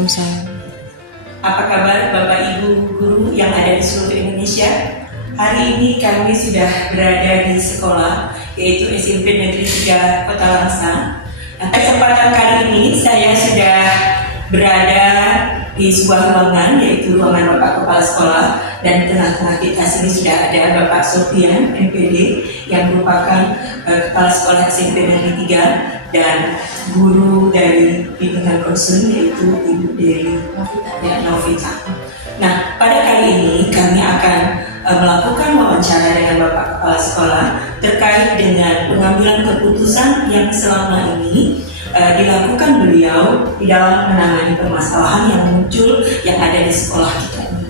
Waalaikumsalam. Apa kabar Bapak Ibu guru yang ada di seluruh Indonesia? Hari ini kami sudah berada di sekolah, yaitu SMP Negeri 3 Kota Langsang. Kesempatan kali ini saya sudah berada di sebuah ruangan, yaitu ruangan Bapak Kepala Sekolah, dan tengah-tengah kita sini sudah ada Bapak Sofian MPD yang merupakan Kepala Sekolah SMP Negeri 3 dan guru dari bimbingan konseling, yaitu Ibu Dewi Novita. Nah, pada kali ini kami akan melakukan wawancara dengan Bapak Kepala Sekolah terkait dengan pengambilan keputusan yang selama ini dilakukan beliau di dalam menangani permasalahan yang muncul yang ada di sekolah kita ini.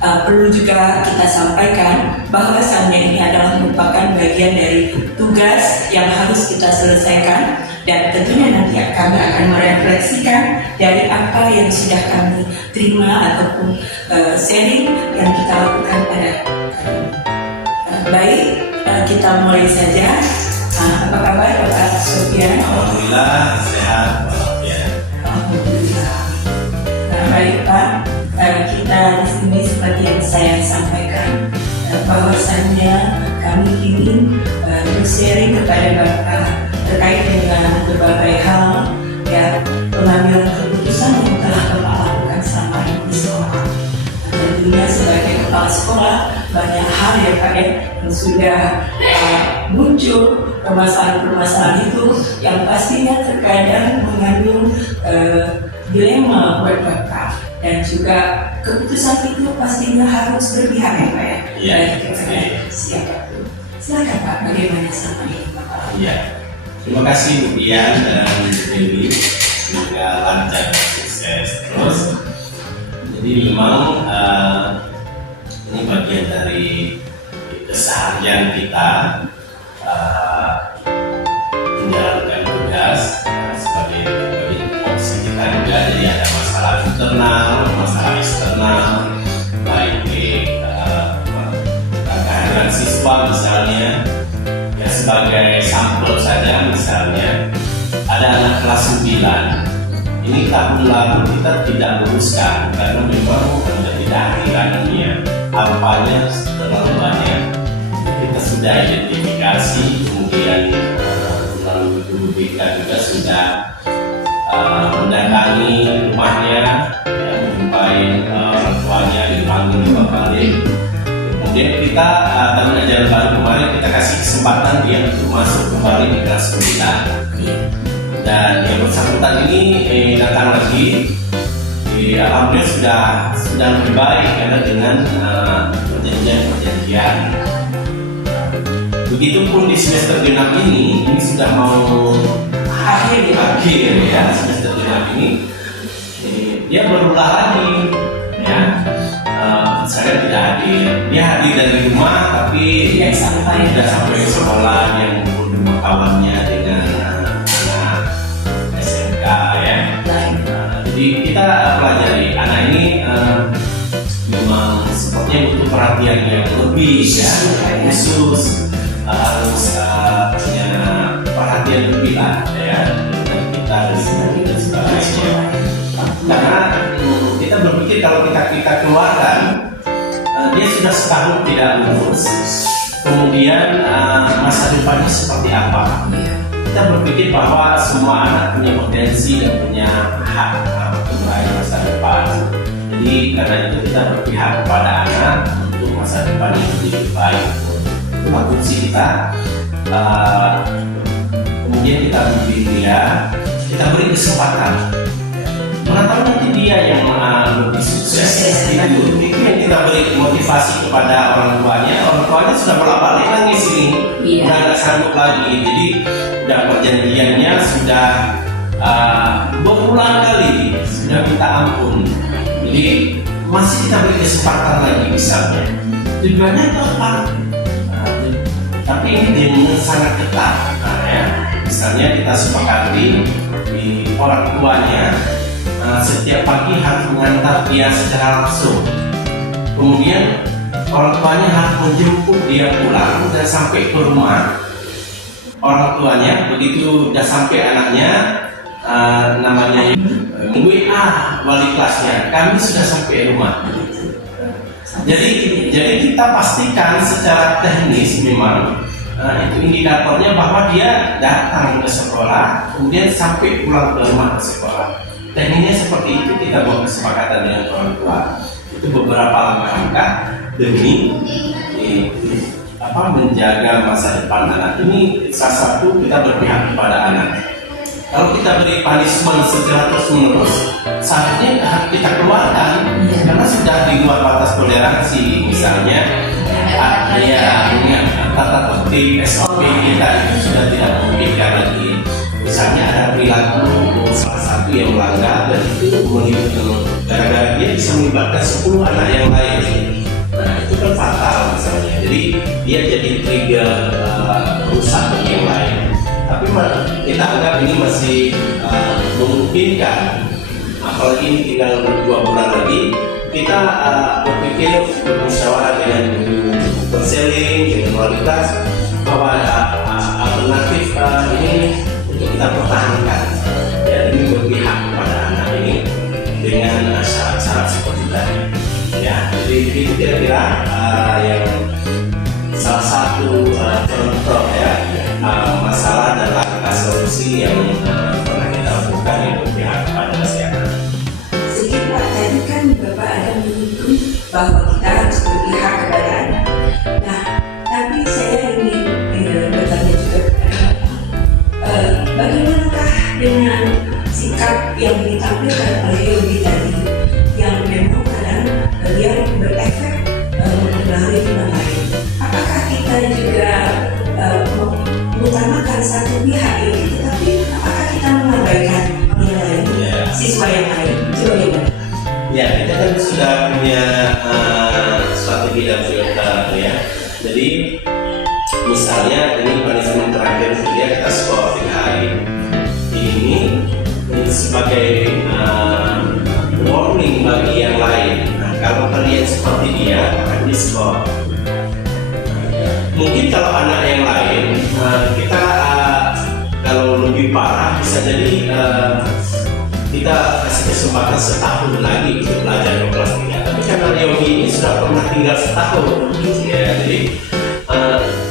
Perlu juga kita sampaikan bahwasannya ini adalah merupakan bagian dari tugas yang harus kita selesaikan, dan tentunya nanti kami akan merefleksikan dari apa yang sudah kami terima ataupun sharing yang kita lakukan pada kali ini. Baik, kita mulai saja. Apa kabar Bapak Sofian? Alhamdulillah sehat Pak. Alhamdulillah. Baik Pak, kita di sini seperti yang saya sampaikan, bahwasannya kami ingin sharing kepada Bapak terkait dengan berbagai hal, ya, pengambilan keputusan yang telah Bapak lakukan selama ini di sekolah. Tentunya sebagai kepala sekolah banyak hal ya Pak yang sudah muncul, permasalahan-permasalahan itu yang pastinya terkadang mengandung dilema buat Bapak, dan juga keputusan itu pastinya harus berpihak ya Pak ya. Iya. Siapapun. Silakan Pak, bagaimana selama ini Bapak? Iya. Terima kasih Bu Dian dan Bu Dewi, semoga lancar dan sukses terus. Jadi memang ini bagian dari keseharian kita menjalankan tugas sebagai fungsi kita juga. Jadi ada masalah internal, masalah eksternal, baik kehadiran siswa misalnya, ya sebagai sampel saja misalnya ada anak kelas 9. Ini tahun lalu kita tidak luruskan karena memang tidak harirannya, apanya terlalu banyak. Kita sudah identifikasi, kemudian melalui guru BK juga sudah mendatangi rumahnya, ya, menjumpai orang tuanya, dipanggil 2 kali. Kemudian kita tahun ajaran baru kemarin kita kasih kesempatan dia untuk masuk kembali di kelas 9. Dan yang bersangkutan ini datang lagi. Alhamdulillah sudah lebih baik karena dengan perjanjian. Begitupun di semester genap ini sudah mau akhir ya semester genap ini. Dia berulah lagi, ya. Saya tidak hadir. Dia hadir dari rumah, tapi dia sudah sampai sekolah yang mengumpul kawannya dengan anak SMK ya. Jadi kita pelajari anak ini memang sepertinya butuh perhatian yang lebih ya, khusus, harus punya perhatian lebih lah ya, dan kita dan sebagainya. Karena kita berpikir kalau kita keluarkan, dia sudah setahun tidak lulus, kemudian masa depannya seperti apa? Kita berpikir bahwa semua anak punya potensi dan punya hak untuk meraih masa depan. Jadi karena itu kita berpihak kepada anak untuk masa depan yang lebih baik. Itu fungsi kita. Kemudian kita bimbing dia, kita beri kesempatan. Mana tahu nanti dia yang lebih sukses. Itu yang kita beri motivasi kepada orang tuanya. Orang tuanya sudah bolak-balik nangis ini, udah nggak sanggup lagi. Jadi udah perjanjiannya sudah berulang kali sudah minta ampun. Jadi masih kita beri kesempatan lagi misalnya. Tujuannya itu apa? Tapi ini dengan sangat ketat. Ya. Misalnya kita sepakati di orang tuanya setiap pagi harus mengantar dia secara langsung. Kemudian orang tuanya harus menjemput dia pulang dan sampai ke rumah. Orang tuanya begitu sudah sampai anaknya namanya WA wali kelasnya, kami sudah sampai rumah. Jadi kita pastikan secara teknis memang itu indikatornya bahwa dia datang ke sekolah, kemudian sampai pulang ke rumah ke sekolah. Tekniknya seperti itu, kita buat kesepakatan dengan orang tua. Itu beberapa langkah demi menjaga masa depan anak. Ini salah satu kita berpihak kepada anak. Kalau kita beri punishment secara terus menerus, seharusnya kita keluarkan karena sudah di luar batas toleransi. Misalnya, tata tertib SOP kita itu sudah tidak memungkinkan lagi. Misalnya ada perilaku salah satu yang melanggar dan itu gara-gara dia bisa melibatkan 10 anak yang lain. Nah itu kan fatal misalnya. Jadi dia jadi trigger rusak bagi yang lain. Tapi kita anggap ini masih memungkinkan. Apalagi ini tinggal 2 bulan lagi. Kita berpikir bermusyawarah dengan konseling, dengan kualitas bahwa alternatif ini untuk kita pertahankan. Ya, ini berpihak kepada anak ini dengan syarat-syarat seperti tadi. Ya, jadi itu kira-kira yang salah satu contoh ya masalah dan langkah solusi yang pernah kita lakukan yang berpihak kepada kesehatan. Sedikit Pak, tadi kan Bapak ada menyinggung bahwa kita harus berpihak kepada anak. Nah, tapi saya ingin bertanya juga kepada Bapak, bagaimanakah dengan sikap yang ditampilkan oleh Yogi tadi, yang memang kadang dia berefek mempengaruhi teman lain? Apakah kita juga mengutamakan satu pihak Yogi, tetapi apakah kita mengabaikan yang lain, siswa yang lain? Coba gimana? Ya, kita kan sudah punya strategi dan filter ya. Jadi misalnya ini punishment terakhir dia kita skor 3 hari. Ini sebagai warning bagi yang lain. Nah, kalau kalian seperti dia akan di skor. Mungkin kalau anak yang lain kita kalau lebih parah bisa jadi kita kasih kesempatan setahun lagi untuk belajar ke kelas 3. Tapi karena Yogi ini sudah pernah tinggal setahun, ya, jadi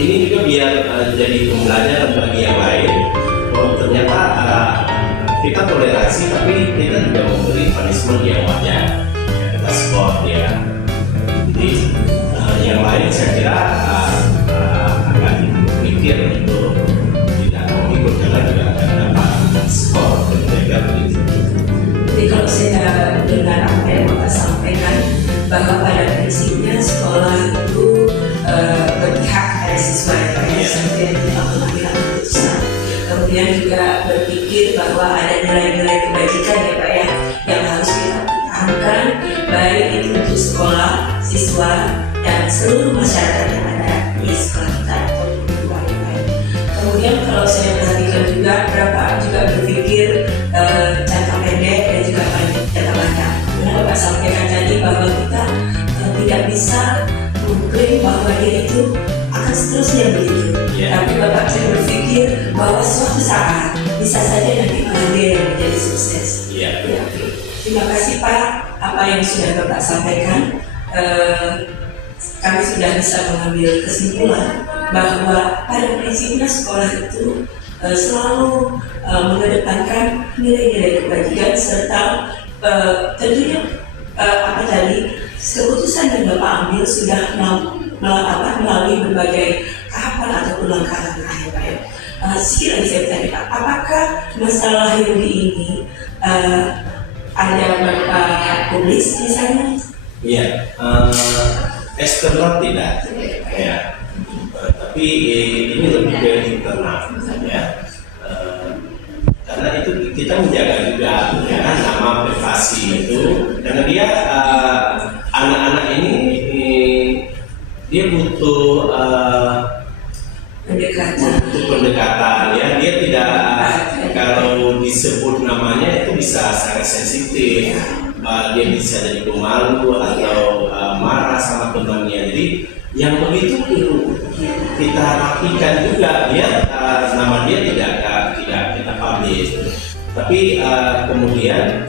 ini juga biar jadi pembelajaran bagi yang lain. Bahwa ternyata kita toleransi, tapi kita tidak memberi punishment yang wajar. Ya, kita support ya. Jadi yang lain saya kira akan berpikir untuk tidak mengikut karena juga akan dapat skor berbeda begitu. Jadi kalau saya dengar apa yang Bapak sampaikan, bahwa pada prinsipnya sekolah itu berpihak pada siswa yang sampai tidak mengambil keputusan. Kemudian juga berpikir bahwa ada nilai-nilai kebajikan ya Pak ya, yang harus kita pertahankan, baik itu untuk sekolah, siswa, dan seluruh masyarakat yang ada di sekolah kita atau di luar yang lain. Kemudian kalau saya perhatikan juga, Bapak juga berpikir jangka pendek dan juga jangka panjang. Karena Bapak sampaikan tadi bahwa kita tidak bisa mengklaim bahwa dia itu akan seterusnya begitu. Tapi Bapak saya berpikir bahwa suatu saat bisa saja nanti dia yang menjadi sukses. Terima kasih Pak, apa yang sudah Bapak sampaikan. Kami sudah bisa mengambil kesimpulan bahwa pada prinsipnya sekolah itu selalu mengedepankan nilai-nilai kebajikan serta tentunya keputusan yang Bapak ambil sudah melalui berbagai tahapan ataupun langkah-langkah ya Pak ya. Sekali lagi saya bertanya Pak, apakah masalah Yogi ini ada Bapak tulis misalnya? Iya, eksternal tidak, ya. Tapi ini lebih ke internal, ya. Karena itu kita menjaga juga, ya, nama privasi itu, karena dia anak-anak ini dia butuh pendekatan, ya. Dia tidak kalau disebut namanya itu bisa sangat sensitif. Dia bisa jadi pemalu atau marah sama temannya. Jadi yang begitu kita rapikan juga, dia nama dia tidak kita publish. Tapi kemudian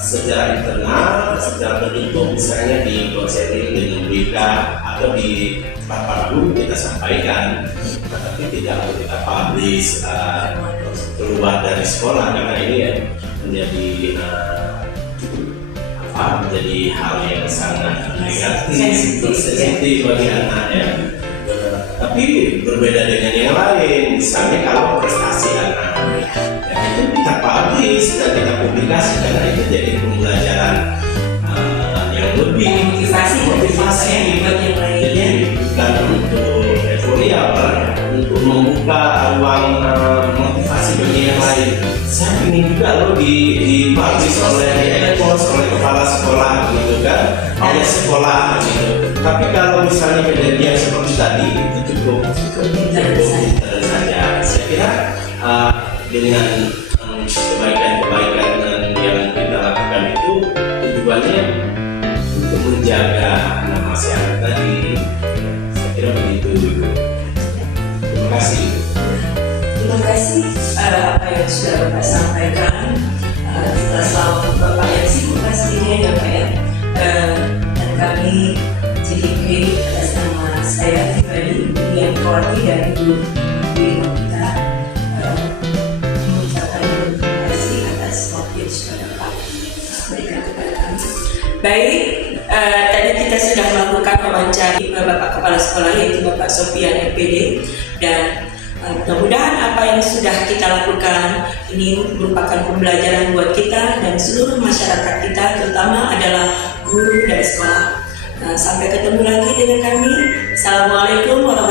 secara internal, secara tertutup, misalnya di konseling dengan BK atau di rapat guru kita sampaikan, tapi tidak untuk kita publish keluar dari sekolah, karena ini ya menjadi menjadi hal yang sangat negatif, sensitif bagi anak ya. Tapi berbeda dengan yang lain, misalnya kalau prestasi anak, ya itu kita publish dan kita publikasi, karena itu jadi pembelajaran yang lebih motivasi yang dibuat yang lain. Jadi bukan untuk euforia, untuk membuka ruang motivasi bagi yang lain. Saya ingin juga loh dipublish oleh oleh kepala sekolah gitu kan, oleh sekolah gitu. Tapi kalau misalnya kejadian seperti tadi itu cukup saja. Saya kira dengan kebaikan-kebaikan yang kita lakukan itu tujuannya untuk menjaga anak masyarakat tadi. Saya kira begitu. Terima kasih. Terima kasih apa yang sudah Bapak sampaikan. Setelah selama Bapak yang sibuk pastinya ya Pak ya. Dan kami jadi kredit atas nama saya pribadi yang Korti dan Ibu kita mengucapkan terima kasih atas waktu yang sudah Bapak berikan kepada kami. Baik, tadi kita sudah melakukan wawancara Bapak Kepala Sekolah yaitu Bapak Sofian MPD, dan mudah-mudahan apa yang sudah kita lakukan ini merupakan pembelajaran buat kita dan seluruh masyarakat kita, terutama adalah guru dan sekolah. Sampai ketemu lagi dengan kami. Assalamualaikum warahmatullahi wabarakatuh.